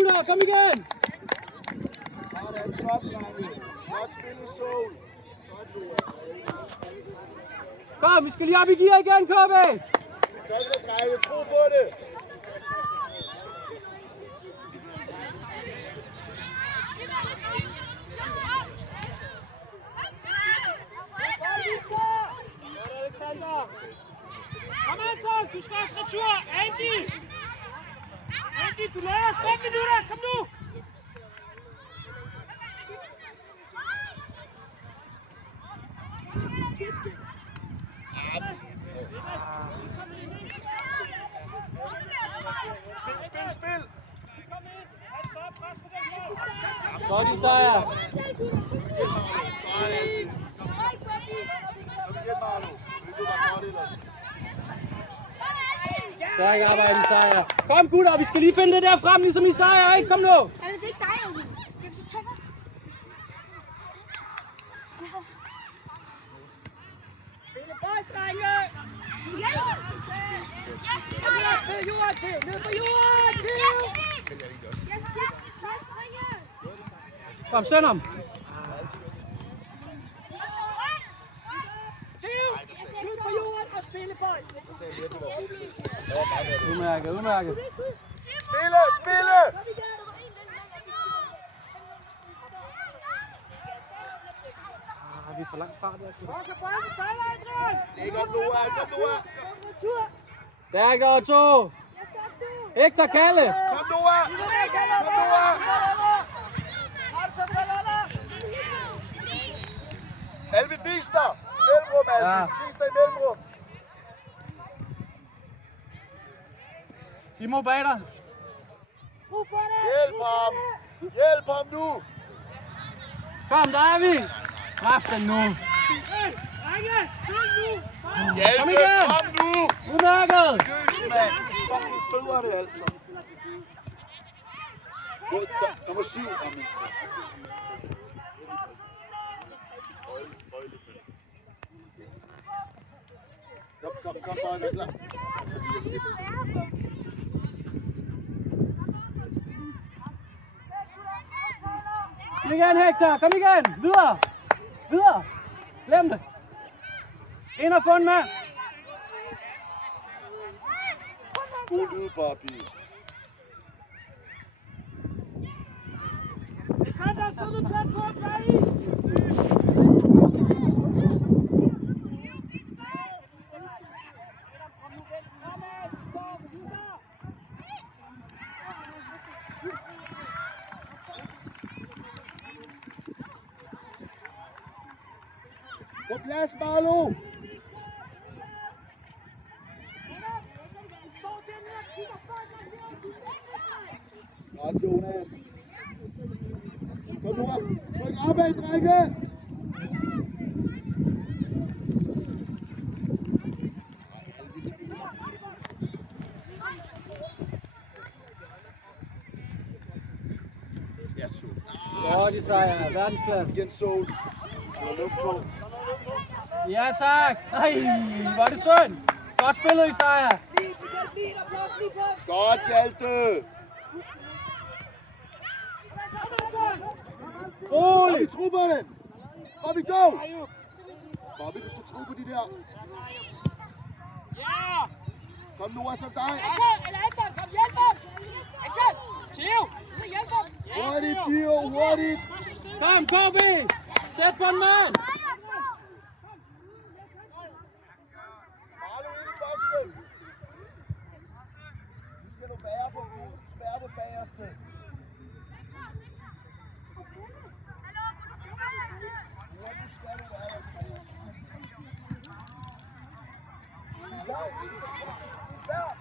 gutter, kom igen! Sådan, godt, drenge. Godt spillet, Sol. Godt, Luan. Kom, vi skal lige op i gear igen, KB! Godt så, drenge. Tro på det. Kom Anton, du skal også retur. Andy! Andy, du lader os 5 minutter. Kom nu! Spil! Godt, Isaiah. Sådan. Kom igen, Marlo. Det var godt ellers. Stærk arbejde, Isaiah. Kom, gutter, vi skal lige finde det der frem, ligesom Isaiah, ikke? Kom nu! Er det ikke dig, Ole? Kan du så tage dig? Spille bold, drenge! Ned på jorden til! Ned på jorden til! Kom, send ham. Theo! Ned på jorden og spille bold! Udmærket, udmærket. Spille! Vi er så langt fra der. Lækker, Luan. Kom, Luan. Stærkt, Otto. Hector Kalle. Kom, Luan. Kom, Luan. Alvin, vis dig. Mellemrum, Alvin. Vis dig i mellemrum. Timo bag dig. Hjælp ham nu. Kom, der er vi. Straf den nu. Drenge! Spil nu! Hjelpe, igen. kom nu. Udmærket. Løs, mand. Fucking fødderne, altså. Nummer 7. Kom, bare vær klar. Kom igen, Hector. Kom igen. Videre. Videre. Glem det. Ind og få en mand. God lyd, Barbie. Alexander, så du tæt på at være is! På plads, Marlo. Godt, Jonas. Kom nu op. Tryk opad, drenge. Ja, så. Godt, Isaiah. Verdensplads. Igen, Sol. Og luft på. Ja, tak. Ej, hvor er det synd. Godt spillet, Isaiah. Godt, Hjalte. Rolig. Bobby, tro på det. Bobby, go. Bobby, du skal tro på de der. Ja! Kom nu, så dig. Anton, kom hjælp ham! Anton! Theo! Hjælp ham! Hurtigt, Gio, hurtigt. Kom, KB. Sæt på en mand. Marlo ind i boksen. Nu skal du bære på bagerste. Ja, nu skal du være.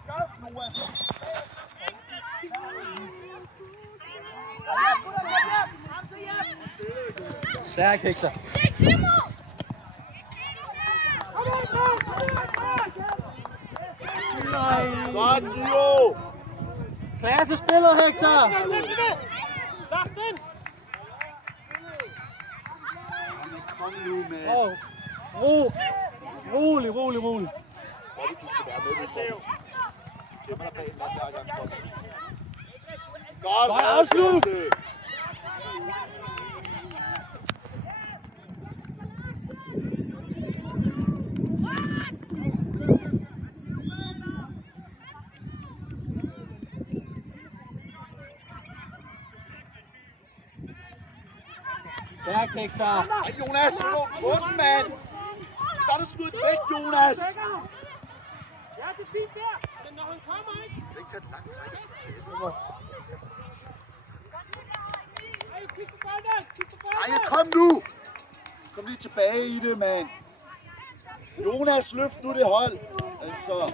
Kom, Noah. Stærk, Hector. Nej. Godt, Gio. Klasse spillet, Hector. Kom nu, mand. Rolig. Bobby, du skal være med nu. Du gemmer dig bag en mand hver gang, Bobby. Godt, Godt afslut. Hjalte. Stærk, Hector. Ej, Jonas, slå på den, mand. Der er du smidt væk, Jonas. Ja, det er fint der. Men når han kommer, ikke? Det er ikke så et langt træk. Ej, kig på bolden. Kig på bolden. Ej, kom nu. Kom lige tilbage i det, mand. Jonas, løft nu det hold. Altså.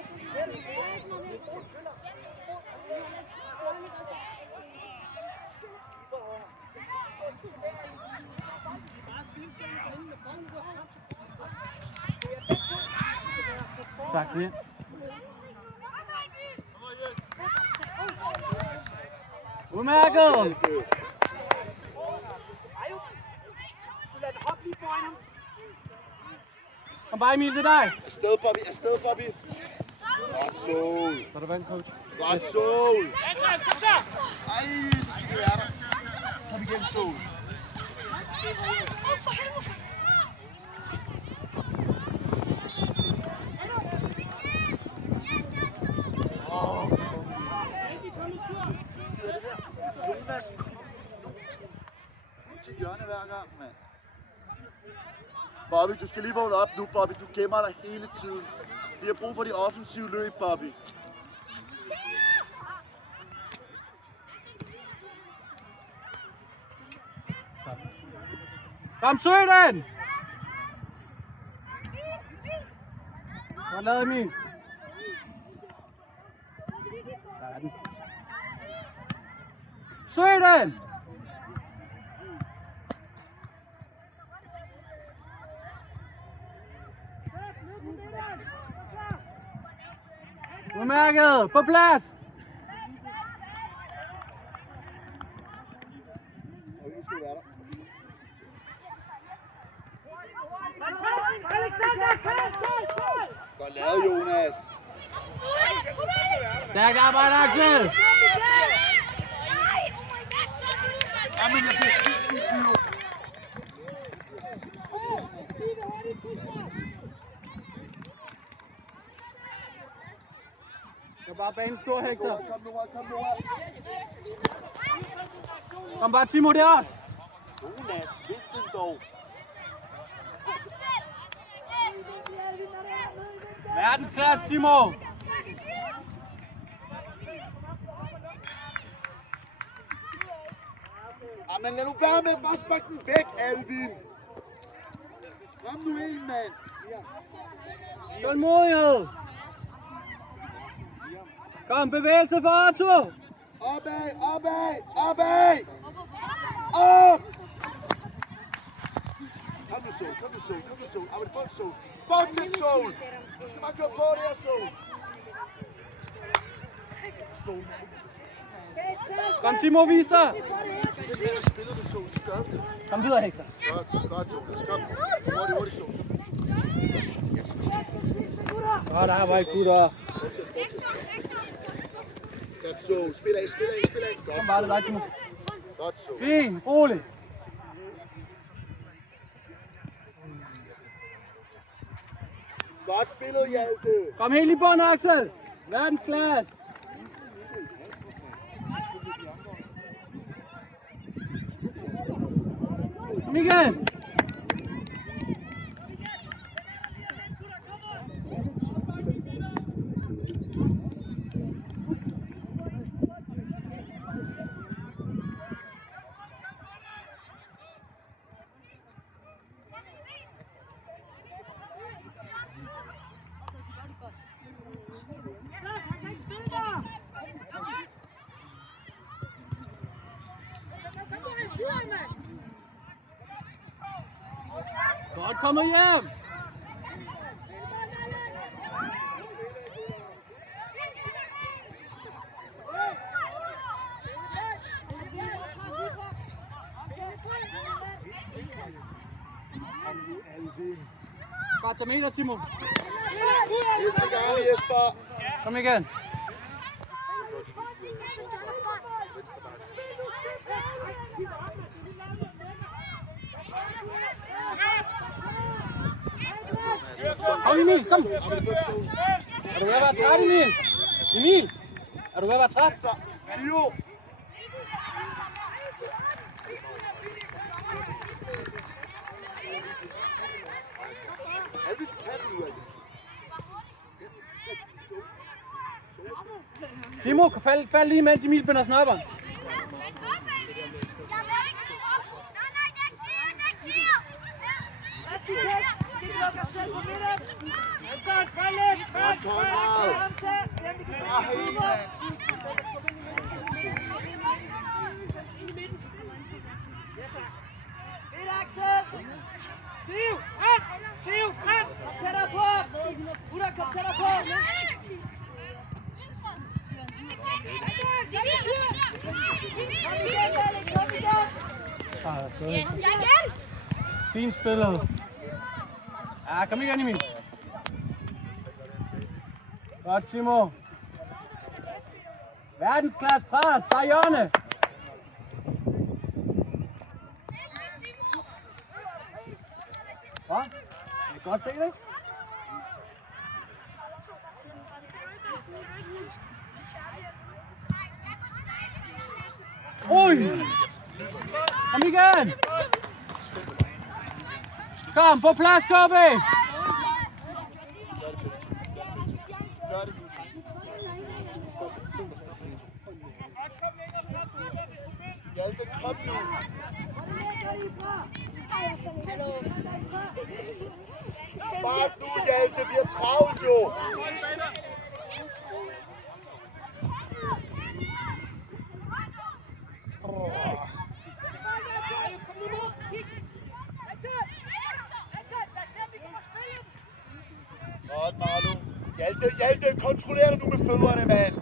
Tak for det. Udmærket. Hjalte. Du lader det hoppe lige foran ham. Kom bare, Emil, det er dig. Afsted, Bobby. Afsted, Bobby. Godt sol. Så er du vand, coach. Godt sol. Andreas, kom så. Ej, så skal det være der. Kom igen, sol. Åh, for helvede! Andy, kom en tur. Jonas. Til hjørne hver gang, mand. Bobby, du skal lige vågne op nu, Bobby. Du gemmer dig hele tiden. Vi har brug for de offensive løb, Bobby. Kom, søg den! Godt lavet, Emil. Der er den. Søg den! Udmærket! På plads! Alexander, kom! Godt lavet, Jonas. Stærkt arbejde, Axel! Jamen, jeg bliver skidt i bio. Det er bare banen stor, Hector. Kom nu her, kom nu her. Kom bare, Timo, det er os. Jonas, væk den dog. Verdensklasse, Timo. Jamen, lad nu være med, bare spark den væk, Alvin. Kom nu ind, mand. Tålmodighed. Kom, bevægelse for Arthur. Opad, opad, opad. Op. Kom nu, Sol, kom nu, Sol, kom nu, Sol. Arbejde på, Sol. Fortsæt, Sol. Du skal bare køre på det her, Sol. Sol. Kom, Timo, vis dig. Det er der spiller du, Sol, så gør vi det. Kom videre, Hector. Godt, Jonas. Kom. Hurtigt, Sol. Godt arbejde, gutter. Godt, Sol. Spil af, spil af, spil af. Kom Godt, bare, det er Sol. dig, Timo. Godt, Sol. Fint, roligt. Godt spillet, Hjalte. Kom helt i bund, Axel. Verdensklasse. Kom igen. Godt kommet hjem. Bare tag med dig, Timo. Næste gang, Jesper. Kom igen. venstre bakke. Kom Emil, kom! Er du ved at være træt, Emil? Emil! Er du ved at være træt? Jo! Alvin, kan du, Alvin? Timo, fald lige mens Emil binder snopperen. Theo, frem! Kom tættere på! Gutter, kom tættere på! Kom igen, Malik, kom igen! Fint spillet. Ja, kom igen, Emil. Godt, Timo. Verdensklasse pres. Der er hjørne. Hvad? Det er godt se det. Ui! Kom igen! Kom, på plads, KB! Gør det. Hjalte, kom nu. Spark nu, Hjalte. Vi har travlt, jo. Godt, Marlo. Hjalte, kontroller dig nu med fødderne, mand.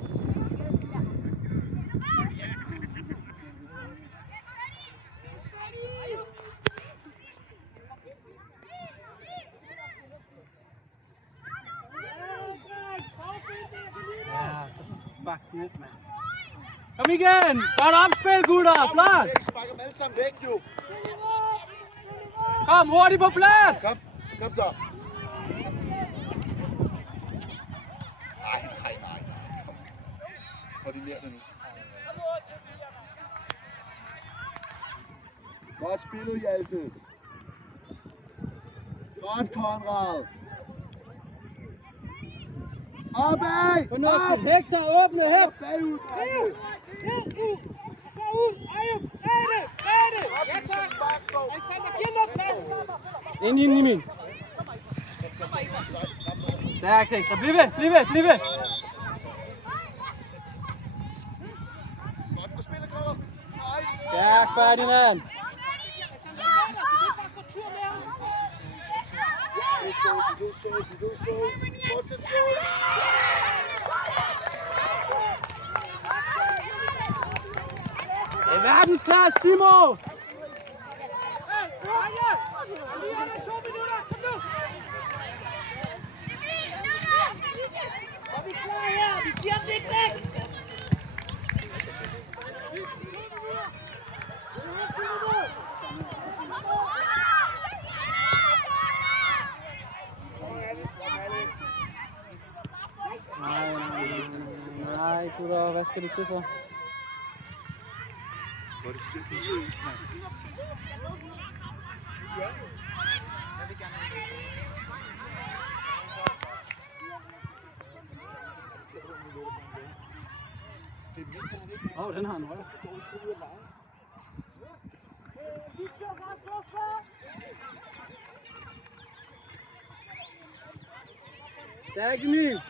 Bak ned, mand. Kom igen! Godt opspil, gutter! Flot! Spark dem alle sammen væk, jo. Kom, hurtigt på plads! Kom så. Nej. Kom. Koordiner det nu. Godt spillet, Hjalte. Godt, Konrad. Opad! Fornuftigt. Hector, åbne her! Bagud, drenge. Så ud! Ejum! Rene! Ja, tak! Alexander, giv noget plads! Ind i den, Emil. Stærkt, Hector. Bliv ved! Godt på spillet, Konrad. Stærk, Ferdinand. Du så. Fortsæt så. Det er verdensklasse, Timo! Og vi er klar her! Vi giver den ikke væk! Nej, gutter, hvad skal det til for? Hvor er det simpelthen seriøst, mand. Den har en højre. Stærk, Emil.